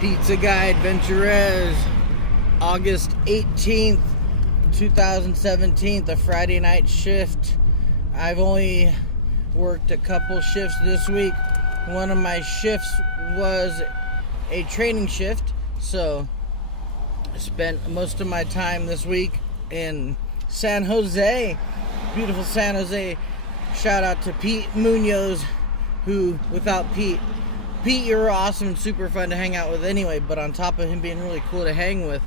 Pizza Guy, AdventurEZ, August 18th, 2017, a Friday night shift. I've only worked a couple shifts this week. One of my shifts was a training shift, so I spent most of my time this week in San Jose, beautiful San Jose. Shout out to Pete Munoz, who, without Pete, you're awesome and super fun to hang out with anyway, but on top of him being really cool to hang with,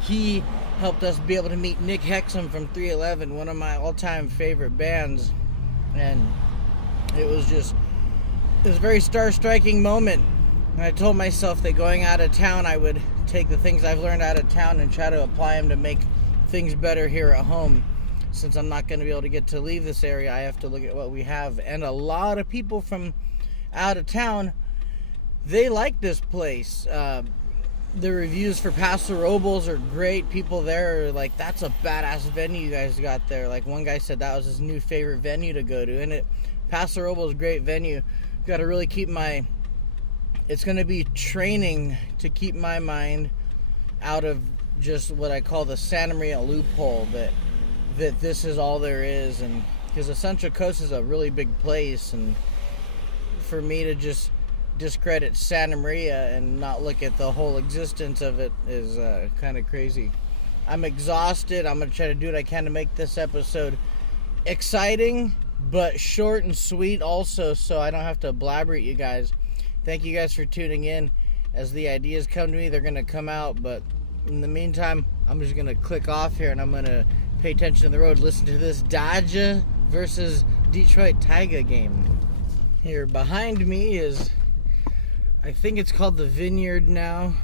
he helped us be able to meet Nick Hexum from 311, one of my all-time favorite bands, and it was a very star-striking moment. And I told myself that going out of town, I would take the things I've learned out of town and try to apply them to make things better here at home. Since I'm not going to be able to get to leave this area, I have to look at what we have. And a lot of people from out of town, they like this place. The reviews for Paso Robles are great. People there are like, that's a badass venue you guys got there. Like, one guy said that was his new favorite venue to go to. And Paso Robles is a great venue. Got to really keep it's going to be training to keep my mind out of just what I call the Santa Maria loophole, that this is all there is. And because the Central Coast is a really big place, and for me to just discredit Santa Maria and not look at the whole existence of it is kind of crazy. I'm exhausted. I'm going to try to do what I can to make this episode exciting but short and sweet also, so I don't have to blabber at you guys. Thank you guys for tuning in. As the ideas come to me, they're going to come out, but in the meantime, I'm just going to click off here and I'm going to pay attention to the road, listen to this Dodger versus Detroit Tigers game. Here behind me is, I think it's called the Vineyard now,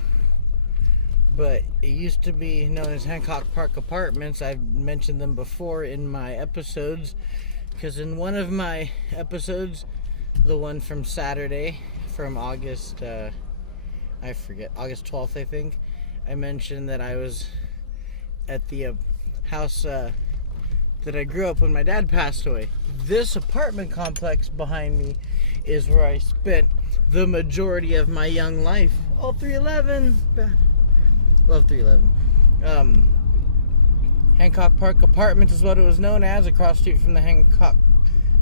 but it used to be known as Hancock Park Apartments. I've mentioned them before in my episodes, because in one of my episodes, the one from Saturday, from August, August 12th, I think, I mentioned that I was at the house that I grew up when my dad passed away. This apartment complex behind me is where I spent the majority of my young life. Oh, 311. Love 311. Hancock Park Apartments is what it was known as, across the street from the Hancock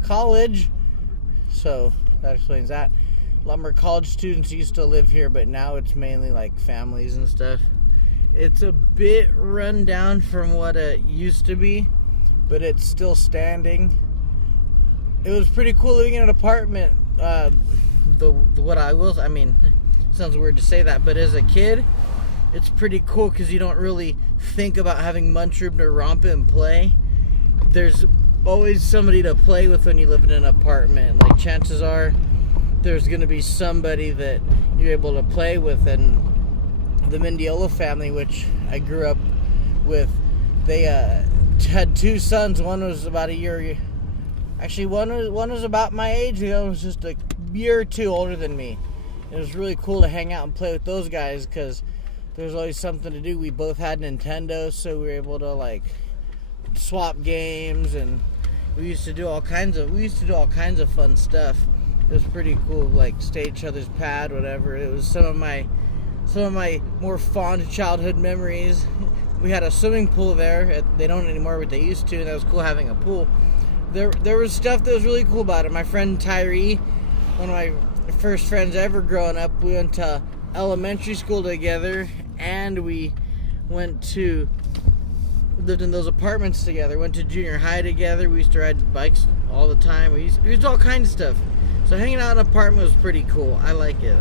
College. So that explains that. A lot more college students used to live here, but now it's mainly like families and stuff. It's a bit run down from what it used to be, but it's still standing. It was pretty cool living in an apartment. It sounds weird to say that, but as a kid, it's pretty cool because you don't really think about having lunchroom to romp and play. There's always somebody to play with when you live in an apartment. Like, chances are there's going to be somebody that you're able to play with. And the Mendiola family, which I grew up with, they had two sons. One was about a year, actually one was about my age, the other was just a year or two older than me. It was really cool to hang out and play with those guys because there was always something to do. We both had Nintendo, so we were able to like swap games, and we used to do all kinds of fun stuff. It was pretty cool, like stay at each other's pad, whatever. It was some of my more fond childhood memories. We had a swimming pool there. They don't anymore, but they used to, and that was cool having a pool. There was stuff that was really cool about it. My friend Tyree, one of my first friends ever growing up, we went to elementary school together, and we lived in those apartments together, went to junior high together. We used to ride bikes all the time. We used to do all kinds of stuff. So hanging out in an apartment was pretty cool. I like it.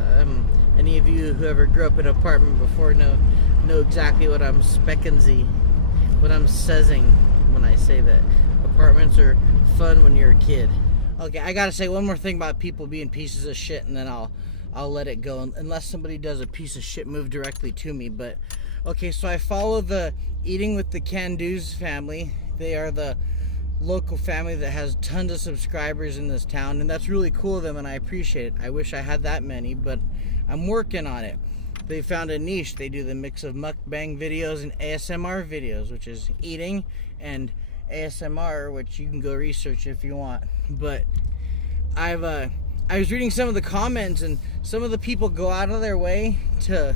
Any of you who ever grew up in an apartment before know exactly what I'm what I'm saysing when I say that. Apartments are fun when you're a kid. Okay, I gotta say one more thing about people being pieces of shit, and then I'll let it go, unless somebody does a piece of shit move directly to me. But okay, so I follow the Eating with the Candice family. They are the local family that has tons of subscribers in this town, and that's really cool of them, and I appreciate it. I wish I had that many, but I'm working on it. They found a niche. They do the mix of mukbang videos and ASMR videos, which is eating and ASMR, which you can go research if you want. But I've I was reading some of the comments, and some of the people go out of their way to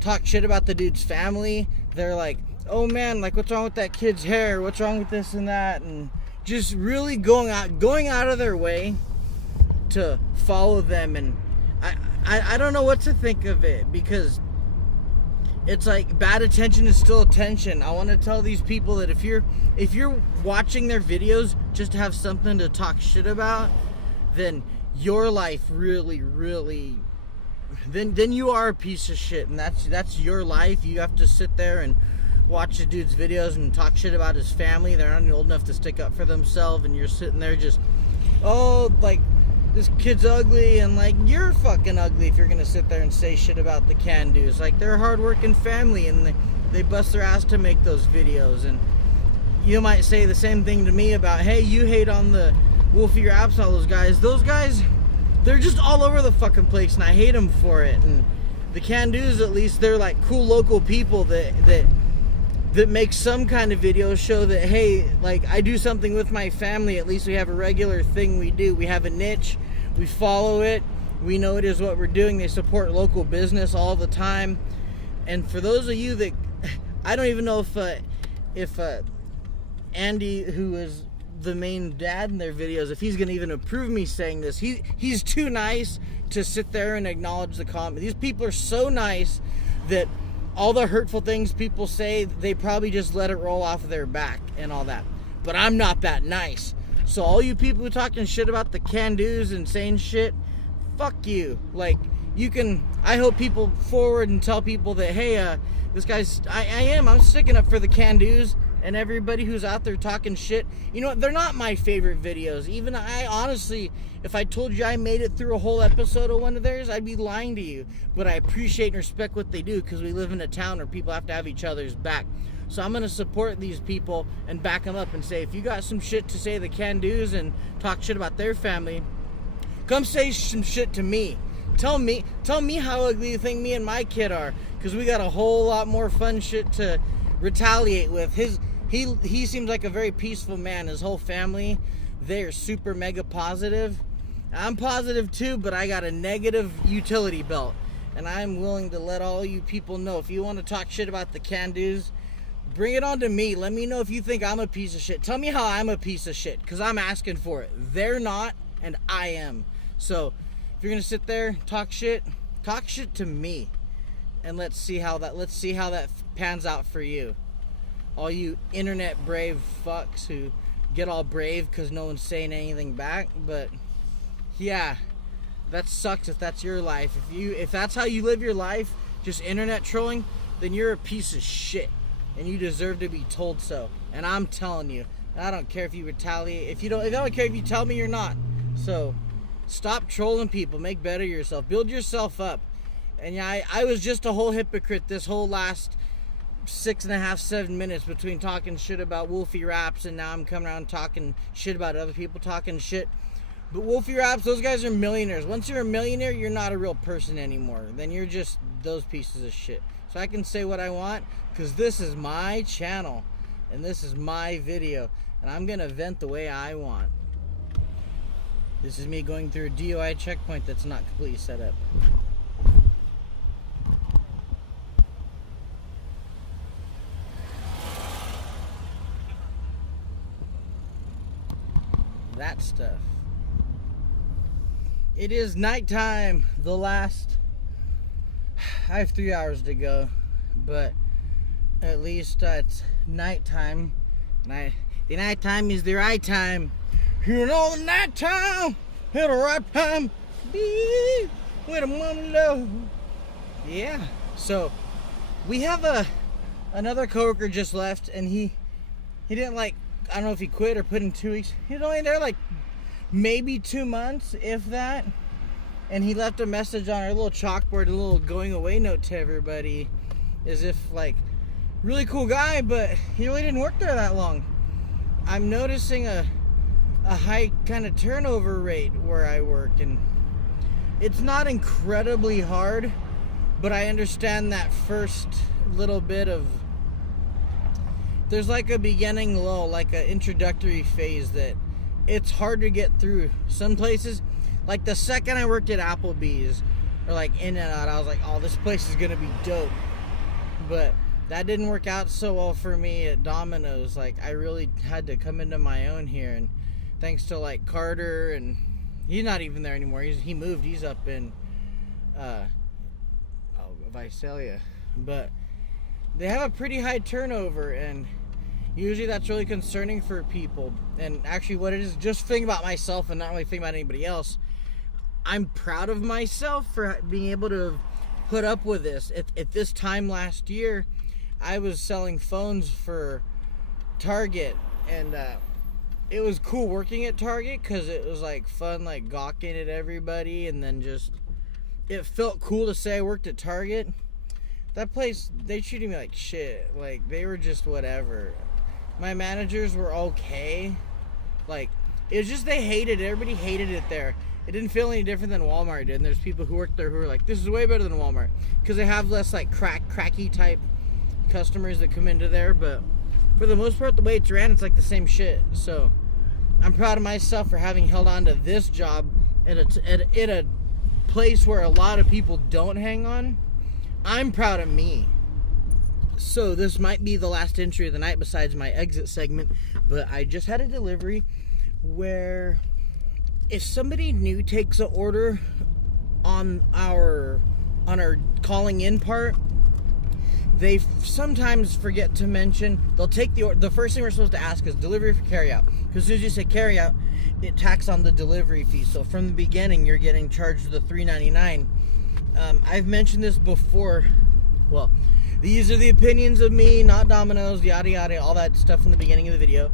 talk shit about the dude's family. They're like, oh man, like, what's wrong with that kid's hair? What's wrong with this and that? And just really going out of their way to follow them. And I don't know what to think of it, because it's like bad attention is still attention. I want to tell these people that if you're watching their videos just to have something to talk shit about, then your life really then you are a piece of shit, and that's your life. You have to sit there and watch the dude's videos and talk shit about his family. They're not old enough to stick up for themselves, and you're sitting there just, oh, like, this kid's ugly, and like, you're fucking ugly if you're gonna sit there and say shit about the Candoos. Like, they're a hard-working family, and they bust their ass to make those videos. And you might say the same thing to me about, hey, you hate on the Wolfie Raps and all those guys. Those guys, they're just all over the fucking place, and I hate them for it. And the Candoos, at least, they're like cool local people that make some kind of video, show that, hey, like, I do something with my family. At least we have a regular thing we do. We have a niche. We follow it. We know it is what we're doing. They support local business all the time. And for those of you that, I don't even know if Andy, who is the main dad in their videos, if he's gonna even approve me saying this. He's too nice to sit there and acknowledge the comment. These people are so nice that all the hurtful things people say, they probably just let it roll off of their back and all that. But I'm not that nice. So all you people who talking shit about the Candoos and saying shit, fuck you. Like, you can, I hope people forward and tell people that, hey, this guy's, I'm sticking up for the Candoos and everybody who's out there talking shit. You know what, they're not my favorite videos. Even I, honestly, if I told you I made it through a whole episode of one of theirs, I'd be lying to you. But I appreciate and respect what they do, because we live in a town where people have to have each other's back. So I'm going to support these people and back them up and say, if you got some shit to say to the Candoos and talk shit about their family, come say some shit to me. Tell me how ugly you think me and my kid are, because we got a whole lot more fun shit to retaliate with. He seems like a very peaceful man. His whole family, they are super mega positive. I'm positive too, but I got a negative utility belt, and I'm willing to let all you people know, if you want to talk shit about the Candoos, bring it on to me. Let me know if you think I'm a piece of shit. Tell me how I'm a piece of shit, because I'm asking for it. They're not, and I am. So if you're gonna sit there, talk shit to me, and let's see how that pans out for you. All you internet brave fucks who get all brave because no one's saying anything back. But yeah, that sucks if that's your life. If that's how you live your life, just internet trolling, then you're a piece of shit, and you deserve to be told so. And I'm telling you, I don't care if you retaliate. I don't care if you tell me you're not. So stop trolling people. Make better yourself. Build yourself up. And yeah, I was just a whole hypocrite this whole last 6.5, 7 minutes between talking shit about Wolfie Raps, and now I'm coming around talking shit about other people talking shit. But Wolfie Raps, those guys are millionaires. Once you're a millionaire, you're not a real person anymore. Then you're just those pieces of shit. So I can say what I want, because this is my channel, and this is my video, and I'm going to vent the way I want. This is me going through a DUI checkpoint that's not completely set up. That stuff. It is nighttime. I have 3 hours to go, but at least it's nighttime. The nighttime is the right time. You know, the nighttime is the right time. Be with a mama love. Yeah. So we have another coworker just left, and he didn't like. I don't know if he quit or put in 2 weeks. He was only there like maybe 2 months, if that. And he left a message on our little chalkboard, a little going away note to everybody, as if like, really cool guy, but he really didn't work there that long. I'm noticing a high kind of turnover rate where I work, and it's not incredibly hard, but I understand that first little bit of, there's like a beginning lull, like an introductory phase that it's hard to get through. Some places, Like the second I worked at Applebee's or like In-N-Out, I was like, oh, this place is gonna be dope. But that didn't work out so well for me at Domino's. Like, I really had to come into my own here, and thanks to like Carter, and he's not even there anymore. He moved. He's up in Visalia. But they have a pretty high turnover, and usually that's really concerning for people. And actually what it is, just thinking about myself and not really thinking about anybody else, I'm proud of myself for being able to put up with this. At this time last year, I was selling phones for Target, and it was cool working at Target because it was like fun, like gawking at everybody, and then just it felt cool to say I worked at Target. That place, they treated me like shit. Like, they were just whatever. My managers were okay. Like, it was just they hated it. Everybody hated it there. It didn't feel any different than Walmart did. And there's people who work there who are like, this is way better than Walmart. Because they have less, like, cracky type customers that come into there. But for the most part, the way it's ran, it's like the same shit. So, I'm proud of myself for having held on to this job at a place where a lot of people don't hang on. I'm proud of me. So this might be the last entry of the night besides my exit segment, but I just had a delivery where if somebody new takes an order on our calling in part, they sometimes forget to mention, they'll take the order. The first thing we're supposed to ask is delivery for carry out, because as soon as you say carry out, it tacks on the delivery fee. So from the beginning, you're getting charged the $3.99. I've mentioned this before. Well, these are the opinions of me, not Domino's, yada yada, all that stuff in the beginning of the video.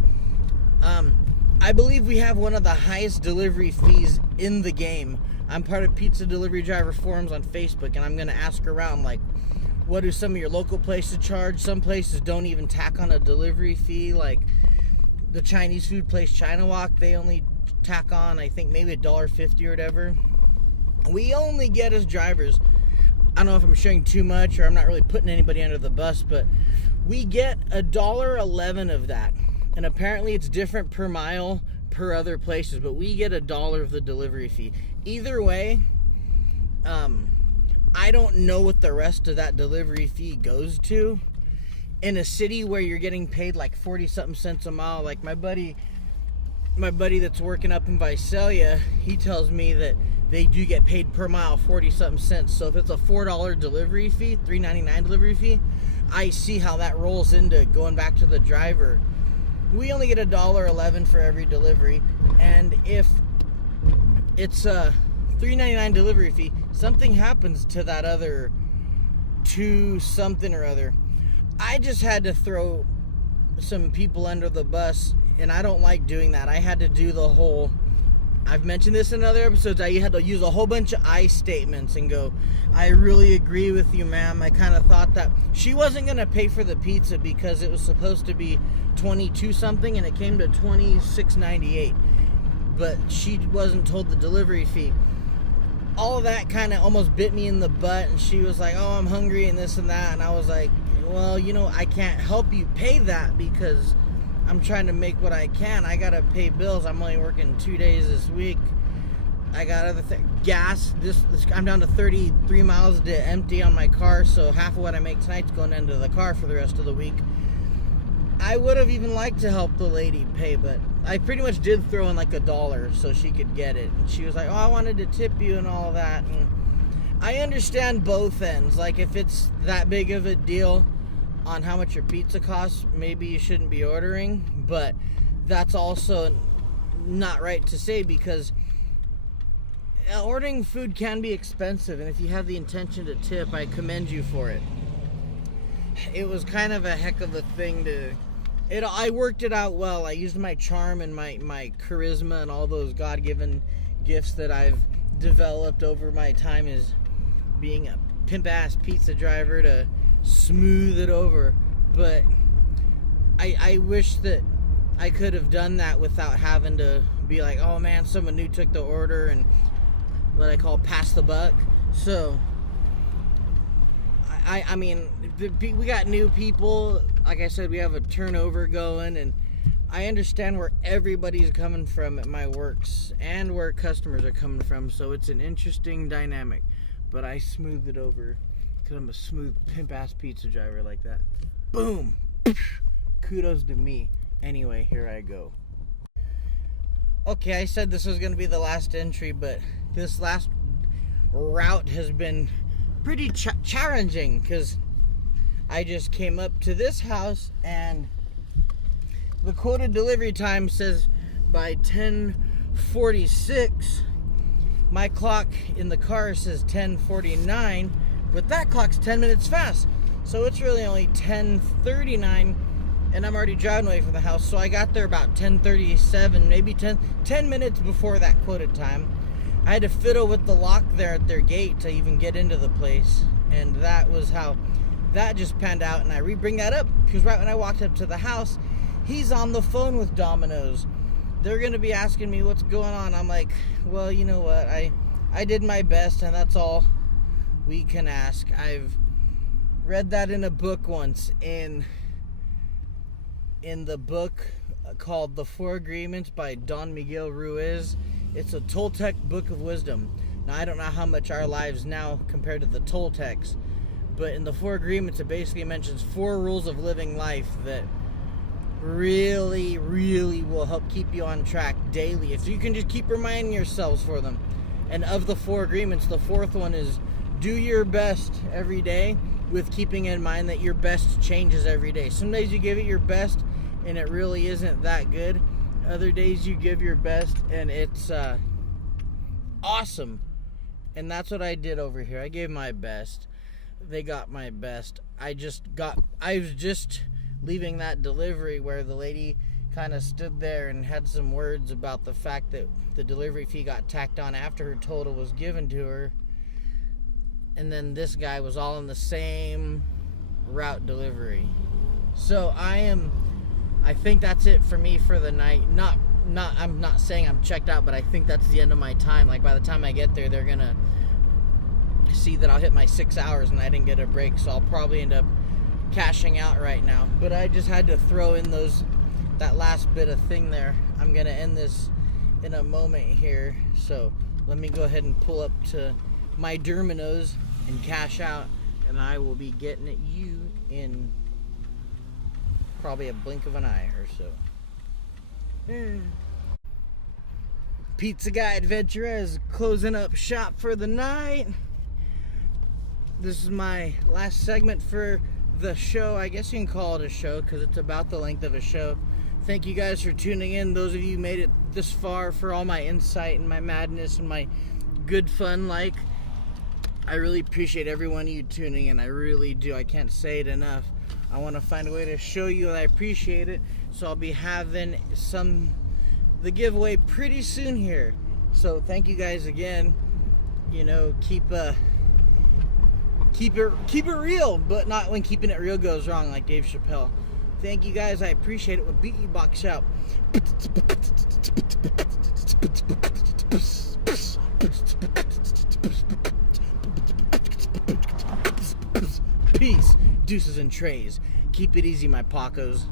I believe we have one of the highest delivery fees in the game. I'm part of Pizza Delivery Driver Forums on Facebook, and I'm going to ask around, like, what do some of your local places charge? Some places don't even tack on a delivery fee, like the Chinese food place China Walk, they only tack on, I think, maybe $1.50 or whatever. We only get as drivers, I don't know if I'm sharing too much or I'm not really putting anybody under the bus, but we get $1.11 of that. And apparently it's different per mile per other places, but we get $1 of the delivery fee. Either way, I don't know what the rest of that delivery fee goes to. In a city where you're getting paid like 40-something cents a mile, like my buddy that's working up in Visalia, he tells me that they do get paid per mile 40-something cents. So if it's a $4 delivery fee, $3.99 delivery fee, I see how that rolls into going back to the driver. We only get $1.11 for every delivery, and if it's a $3.99 delivery fee, something happens to that other $2 something or other, I just had to throw some people under the bus, and I don't like doing that. I had to do the whole, I've mentioned this in other episodes, I had to use a whole bunch of I statements and go, I really agree with you, ma'am. I kind of thought that she wasn't going to pay for the pizza because it was supposed to be 22 something and it came to $26.98, but she wasn't told the delivery fee. All of that kind of almost bit me in the butt, and she was like, oh, I'm hungry and this and that, and I was like, well, you know, I can't help you pay that because I'm trying to make what I can. I gotta pay bills. I'm only working 2 days this week. I got other things. Gas. I'm down to 33 miles to empty on my car, so half of what I make tonight's going into the car for the rest of the week. I would have even liked to help the lady pay, but I pretty much did throw in like $1 so she could get it. And she was like, oh, I wanted to tip you and all that. And I understand both ends. Like, if it's that big of a deal on how much your pizza costs, maybe you shouldn't be ordering, but that's also not right to say, because ordering food can be expensive, and if you have the intention to tip, I commend you for it. It was kind of a heck of a thing I worked it out well. I used my charm and my charisma and all those God-given gifts that I've developed over my time as being a pimp-ass pizza driver to smooth it over. But I wish that I could have done that without having to be like, oh man, someone new took the order, and what I call pass the buck. So I mean, we got new people. Like I said, we have a turnover going, and I understand where everybody's coming from at my works and where customers are coming from, so it's an interesting dynamic. But I smoothed it over because I'm a smooth pimp-ass pizza driver like that. Boom! Kudos to me. Anyway, here I go. Okay, I said this was going to be the last entry, but this last route has been pretty challenging because I just came up to this house and the quoted delivery time says by 10:46. My clock in the car says 10:49, but that clock's 10 minutes fast. So it's really only 10:39, and I'm already driving away from the house. So I got there about 10:37, maybe 10 minutes before that quoted time. I had to fiddle with the lock there at their gate to even get into the place, and that was how that just panned out. And I bring that up because right when I walked up to the house, he's on the phone with Domino's. They're going to be asking me what's going on. I'm like, well, you know what? I did my best, and that's all we can ask. I've read that in a book once, in the book called The Four Agreements by Don Miguel Ruiz. It's a Toltec book of wisdom. Now, I don't know how much our lives now compared to the Toltecs, but in the Four Agreements, it basically mentions 4 rules of living life that really, really will help keep you on track daily if you can just keep reminding yourselves for them. And of the 4 agreements, the 4th one is do your best every day, with keeping in mind that your best changes every day. Some days you give it your best and it really isn't that good. Other days you give your best and it's awesome. And that's what I did over here. I gave my best. They got my best. I was just leaving that delivery where the lady kind of stood there and had some words about the fact that the delivery fee got tacked on after her total was given to her. And then this guy was all in the same route delivery. So I think that's it for me for the night. I'm not saying I'm checked out, but I think that's the end of my time. Like by the time I get there, they're gonna see that I'll hit my 6 hours and I didn't get a break, so I'll probably end up cashing out right now. But I just had to throw in that last bit of thing there. I'm gonna end this in a moment here, so let me go ahead and pull up to my Domino's and cash out, and I will be getting at you in probably a blink of an eye or so. Pizza guy AdventurEZ closing up shop for the night. This is my last segment for the show. I guess you can call it a show because it's about the length of a show. Thank you guys for tuning in. Those of you who made it this far, for all my insight and my madness and my good fun. I really appreciate every one of you tuning in. I really do. I can't say it enough. I want to find a way to show you that I appreciate it. So I'll be having the giveaway pretty soon here. So thank you guys again. You know, keep it real, but not when keeping it real goes wrong, like Dave Chappelle. Thank you guys. I appreciate it. With Beatbox out. Peace, deuces and trays. Keep it easy, my Pacos.